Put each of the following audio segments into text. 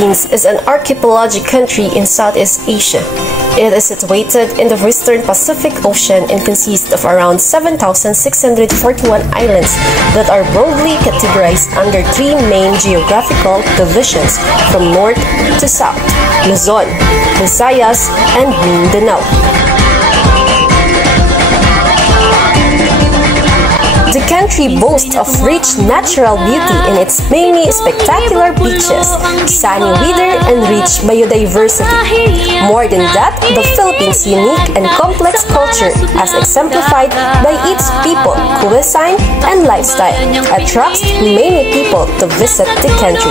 Philippines is an archipelagic country in Southeast Asia. It is situated in the Western Pacific Ocean and consists of around 7,641 islands that are broadly categorized under three main geographical divisions from north to south: Luzon, Visayas, and Mindanao. The country boasts of rich natural beauty in its many spectacular beaches, sunny weather, and rich biodiversity. More than that, the Philippines' unique and complex culture, as exemplified by its people, cuisine, and lifestyle, attracts many people to visit the country.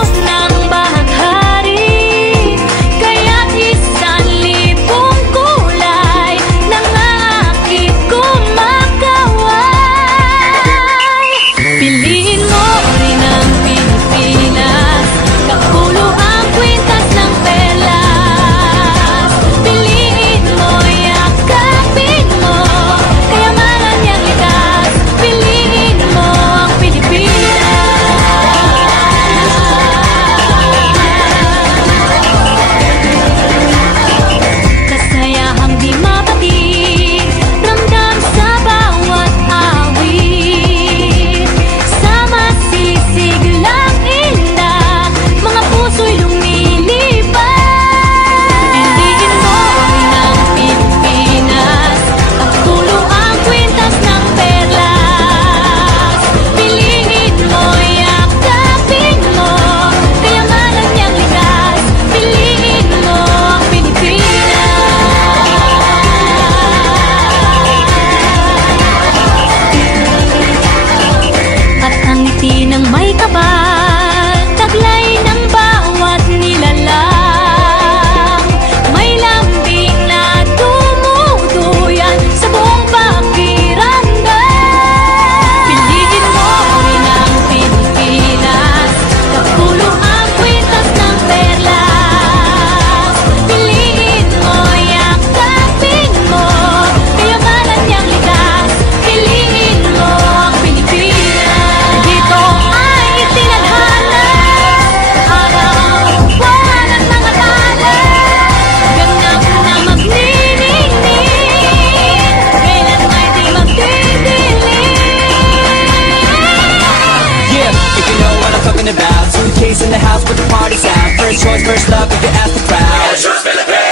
In the house with the party sound. First choice, first love, if you ask the crowd.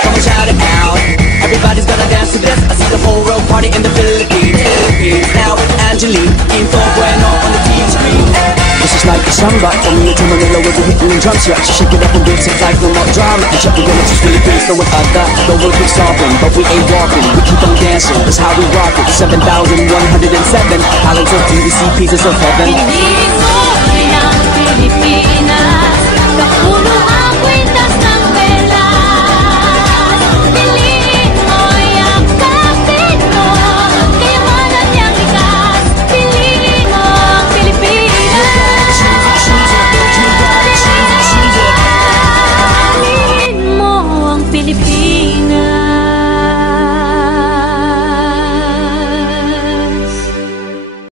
Come on, shout it out. Everybody's gonna dance to this. I see the whole world party in the Philippines. Now with Angelique, Info Bueno on the TV screen. This is like a samba. From here to Manila with the hitting and drums. You actually shake it up and dance it like no more drama. And check again, it's just Philippines, no one other. The world keeps solving, but we ain't walking. We keep on dancing, that's how we rock it. 7,107 islands of DVC, pieces of heaven.